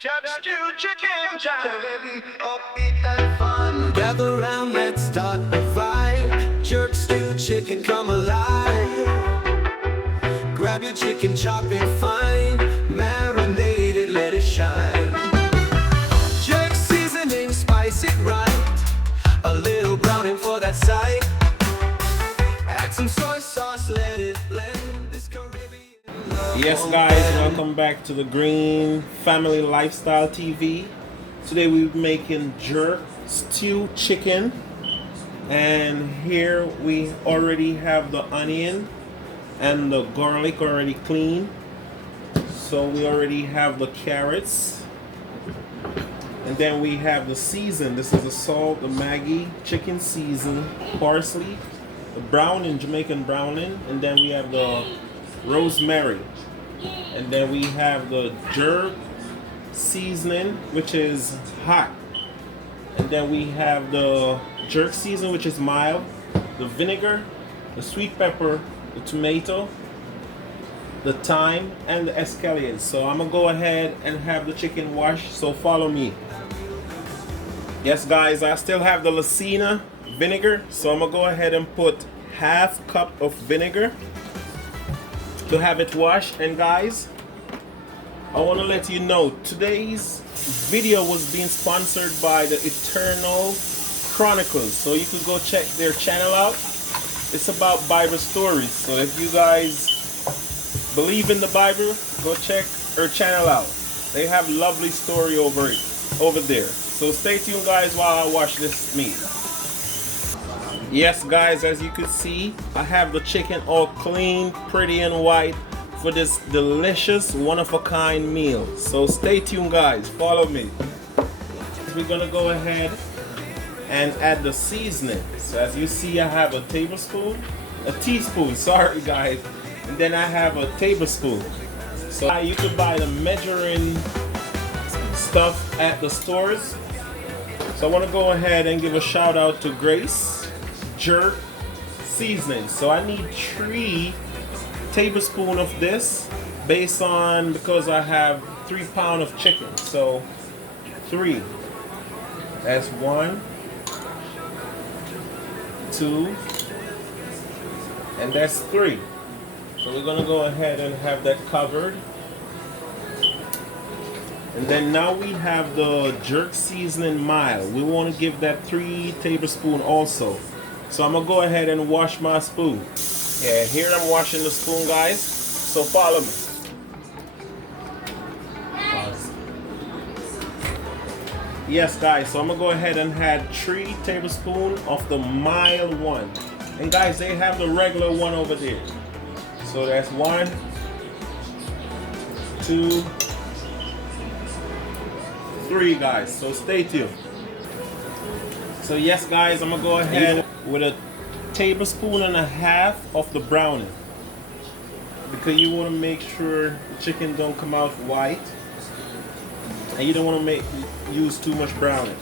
Jerk stewed chicken time. Upbeat and fun. Gather round, let's start the vibe. Jerk stewed chicken, come alive. Grab your chicken, chop it fine. Marinate it, let it shine. Jerk seasoning, spice it right. A little browning for that side. Add some soy sauce, let it blend. This Caribbean. Yes guys, welcome back to the Green Family Lifestyle TV. Today we're making jerk stewed chicken, and here we already have the onion and the garlic already clean. So we already have the carrots, and then we have the season. This is the salt, the Maggi chicken season, parsley, the browning, Jamaican browning, and then we have the rosemary, and then we have the jerk seasoning, which is hot, and then we have the jerk seasoning, which is mild, the vinegar, the sweet pepper, the tomato, the thyme, and the escallion. So I'm gonna go ahead and have the chicken washed, so follow me. Yes guys, I still have the Lucina vinegar, so I'm gonna go ahead and put half cup of vinegar to have it washed. And guys, I want to let you know today's video was being sponsored by the Eternal Chronicles, so you can go check their channel out. It's about Bible stories, so if you guys believe in the Bible, go check her channel out. They have lovely story over there. So stay tuned guys while I wash this meat. Yes guys, as you can see, I have the chicken all clean, pretty and white for this delicious, one-of-a-kind meal. So stay tuned guys, follow me. We're gonna go ahead and add the seasoning. So as you see, I have a teaspoon, sorry guys, and then I have a tablespoon. So you can buy the measuring stuff at the stores. So I want to go ahead and give a shout out to Grace Jerk seasoning. So I need 3 tablespoons of this because I have 3 pounds of chicken. So 3. That's 1, 2, and that's 3. So we're gonna go ahead and have that covered. And then now we have the jerk seasoning mild. We want to give that 3 tablespoons also. So I'm gonna go ahead and wash my spoon. Yeah, here I'm washing the spoon guys. So follow me. Yes guys, so I'm gonna go ahead and add 3 tablespoons of the mild one. And guys, they have the regular one over there. So that's 1, 2, 3 guys. So stay tuned. So yes guys, I'm gonna go ahead with a tablespoon and a half of the browning, because you want to make sure the chicken don't come out white, and you don't want to use too much browning.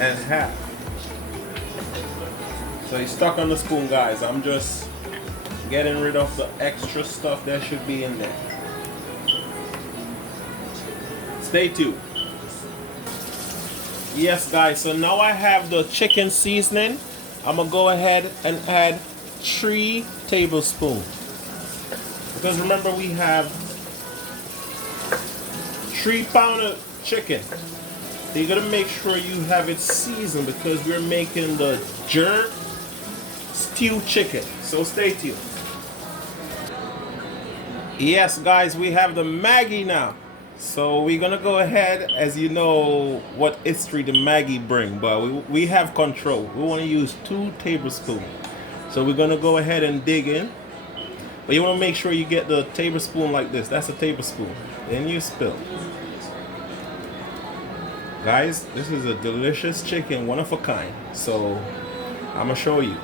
And half. So it's stuck on the spoon guys. I'm just getting rid of the extra stuff that should be in there. Stay tuned. Yes guys, so now I have the chicken seasoning. I'm gonna go ahead and add 3 tablespoons, because remember we have 3 pounds of chicken. So you're gonna make sure you have it seasoned, because we're making the jerk stewed chicken. So stay tuned. Yes guys, we have the Maggi now. So we're gonna go ahead, as you know what history the Maggi bring, but we have control. We want to use 2 tablespoons. So we're gonna go ahead and dig in, but you want to make sure you get the tablespoon like this. That's a tablespoon. Then you spill. Guys, this is a delicious chicken, one of a kind. So I'm gonna show you.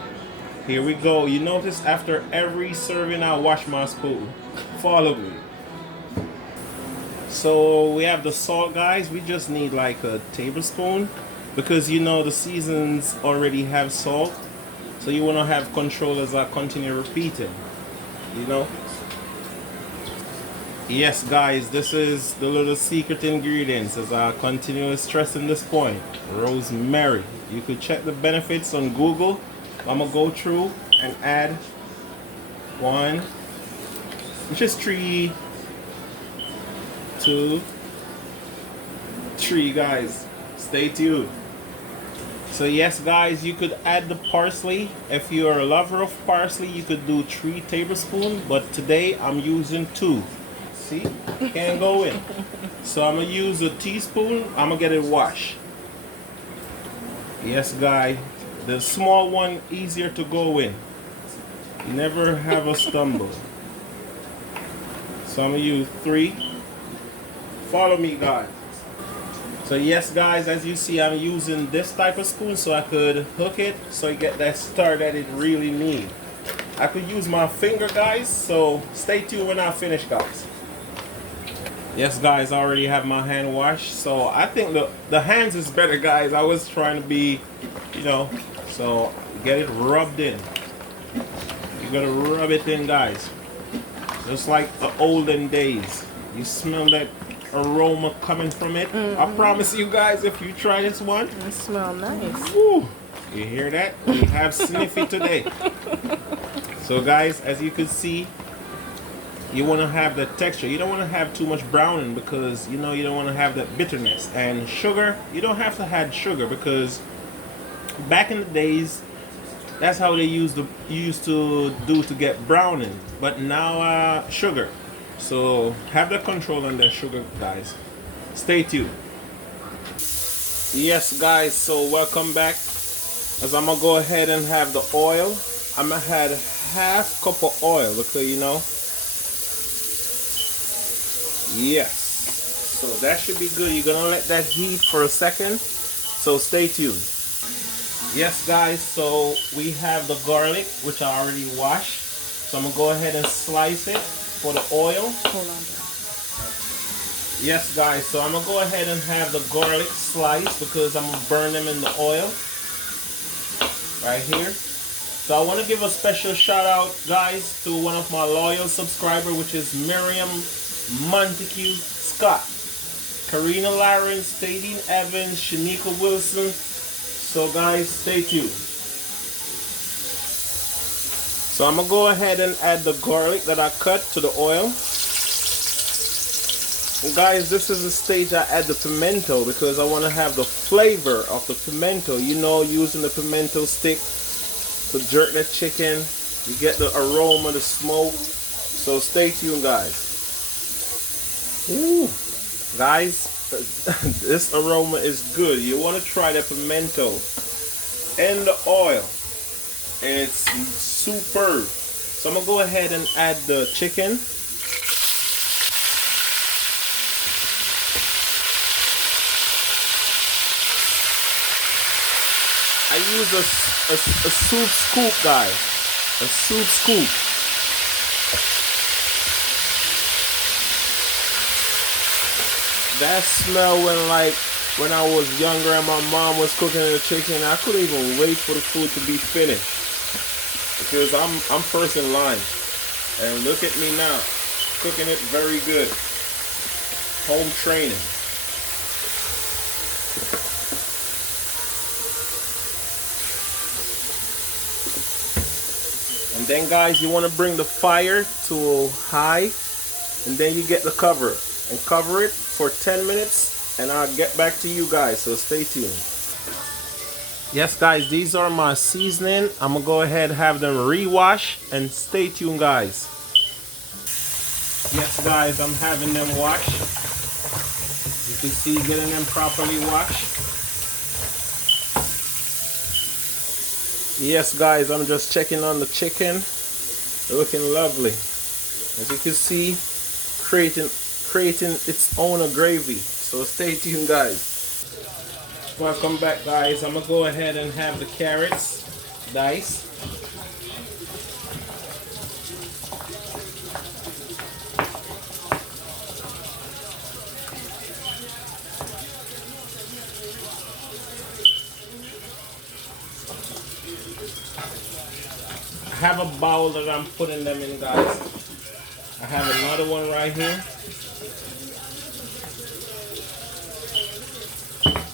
Here we go. You notice after every serving I wash my spoon. Follow me. So we have the salt guys. We just need like a tablespoon, because you know the seasons already have salt, so you want to have control as I continue repeating, you know. Yes, guys, this is the little secret ingredients as I continue stressing this point. Rosemary. You could check the benefits on Google. I'm gonna go through and add one, which is 3, 2, 3, guys. Stay tuned. So yes, guys, you could add the parsley. If you're a lover of parsley, you could do 3 tablespoons, but today I'm using 2. See, can't go in. So I'm gonna use a teaspoon. I'm gonna get it washed. Yes, guys, the small one easier to go in. You never have a stumble. So I'm gonna use 3. Follow me, guys. So yes, guys, as you see, I'm using this type of spoon so I could hook it so you get that stir that it really needs. I could use my finger, guys, so stay tuned when I finish, guys. Yes, guys, I already have my hand washed, so I think the hands is better, guys. I was trying to be, so get it rubbed in. You gotta rub it in, guys. Just like the olden days. You smell that aroma coming from it. I promise you guys, if you try this one, It smells nice. woo, you hear that? We have sniffy today. So guys, as you can see, you want to have the texture. You don't want to have too much browning because you don't want to have that bitterness. And sugar, you don't have to add sugar because back in the days, that's how they used to do to get browning. But now sugar. So have the control on the sugar, guys. Stay tuned. Yes, guys, so welcome back. As I'm gonna go ahead and have the oil. I'm gonna add half cup of oil because yes. So that should be good. You're gonna let that heat for a second. So stay tuned. Yes, guys, so we have the garlic, which I already washed. So I'm gonna go ahead and slice it for the oil. Hold on, bro. Yes, guys, so I'm gonna go ahead and have the garlic sliced because I'm gonna burn them in the oil right here. So I want to give a special shout out, guys, to one of my loyal subscribers, which is Miriam Montague Scott, Karina Lawrence, Stadine Evans, Shanika Wilson. So guys, stay tuned. So I'm gonna go ahead and add the garlic that I cut to the oil. And guys, this is the stage I add the pimento because I want to have the flavor of the pimento. Using the pimento stick to jerk the chicken, you get the aroma, the smoke. So stay tuned, guys. Ooh, guys, this aroma is good. You want to try the pimento in the oil. It's superb. So I'm gonna go ahead and add the chicken. I use a soup scoop, guys. A soup scoop. That smell when I was younger and my mom was cooking the chicken, I couldn't even wait for the food to be finished. Because I'm first in line. And look at me now. Cooking it very good. Home training. And then, guys, you want to bring the fire to high, and then you get the cover and cover it for 10 minutes, and I'll get back to you guys, so stay tuned. Yes, guys, these are my seasoning. I'm gonna go ahead and have them rewash, and stay tuned, guys. Yes, guys, I'm having them washed. You can see getting them properly washed. Yes, guys, I'm just checking on the chicken. They're looking lovely. As you can see, creating its own gravy. So stay tuned, guys. Welcome back, guys. I'm gonna go ahead and have the carrots diced. I have a bowl that I'm putting them in, guys. I have another one right here.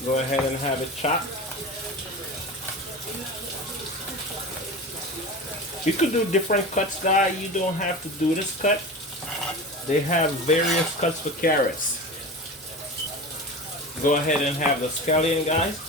Go ahead and have it chopped. You could do different cuts, guys. You don't have to do this cut. They have various cuts for carrots. Go ahead and have the scallion, guys.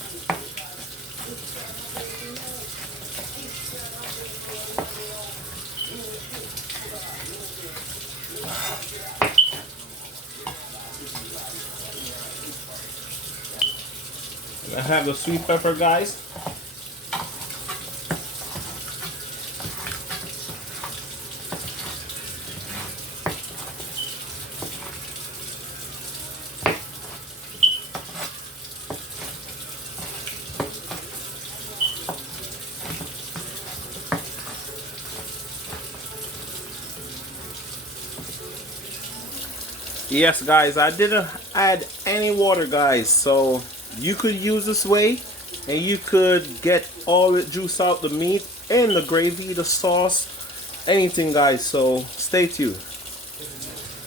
I have the sweet pepper, guys. Yes, guys, I didn't add any water, guys, so you could use this way and you could get all the juice out the meat and the gravy, the sauce, anything, guys. So stay tuned.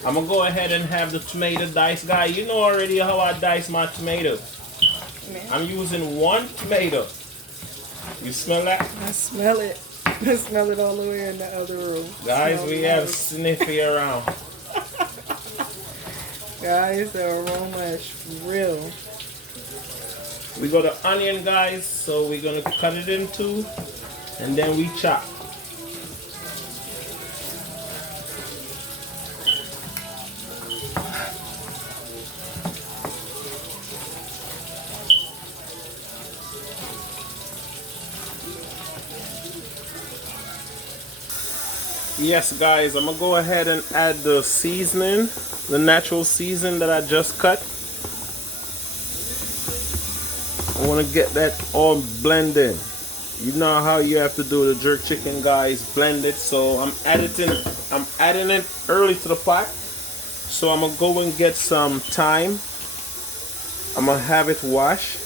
I'm gonna go ahead and have the tomato dice, guys. You know already how I dice my tomato. I'm using 1 tomato. You smell that? I smell it. I smell it all the way in the other room. Guys, we have Sniffy around. Guys, the aroma is real. We got the onion, guys, so we're gonna cut it in 2 and then we chop. Yes, guys, I'm gonna go ahead and add the seasoning, the natural seasoning that I just cut. I want to get that all blended. You know how you have to do the jerk chicken, guys, blend it. So I'm adding it early to the pot. So I'm gonna go and get some thyme. I'm gonna have it wash.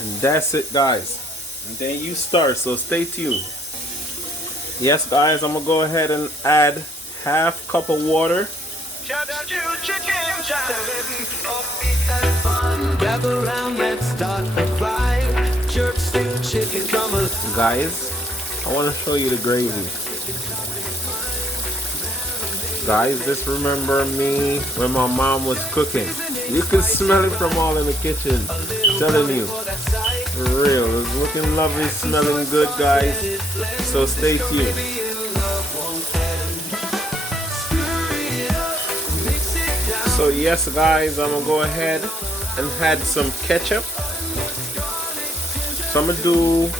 And that's it, guys. And then you start, so stay tuned. Yes, guys, I'm gonna go ahead and add half cup of water. Gather round, let's start the fry. Jerk stewed chicken, come on. Guys, I want to show you the gravy. Guys, this remember me when my mom was cooking. You can smell it from all in the kitchen. Telling you. For real. It's looking lovely, smelling good, guys. So stay tuned. So yes, guys, I'm going to go ahead and add some ketchup. So I'm going to do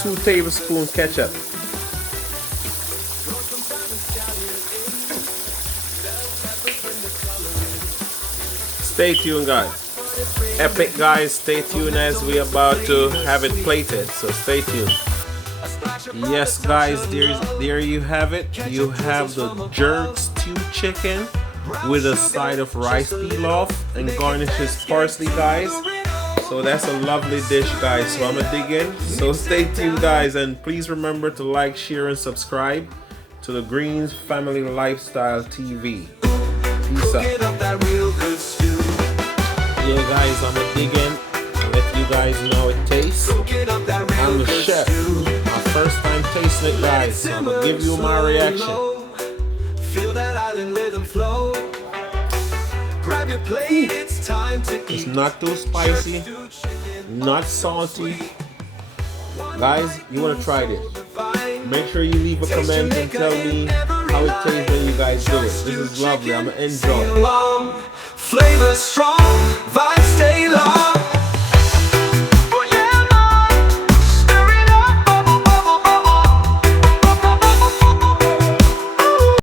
2 tablespoons ketchup. Stay tuned, guys. Epic, guys. Stay tuned as we about to have it plated. So stay tuned. Yes, guys. There you have it. You have the jerk stewed chicken with a side of rice pilaf and garnishes parsley, guys. So that's a lovely dish, guys. So I'm gonna dig in. So stay tuned, guys, and please remember to like, share, and subscribe to the Greens Family Lifestyle TV. Peace out. Yeah, guys, I'm gonna dig in and let you guys know how it tastes. I'm the chef. My first time tasting it, guys. So I'm gonna give you my reaction. Feel that island rhythm flow. Grab your plate, it's time to eat. It's not too spicy, not salty. Guys, you want to try this. Make sure you leave a comment and tell me how it tastes when you guys do it. This is lovely. I'm going to enjoy. Flavor strong, vibes stay long.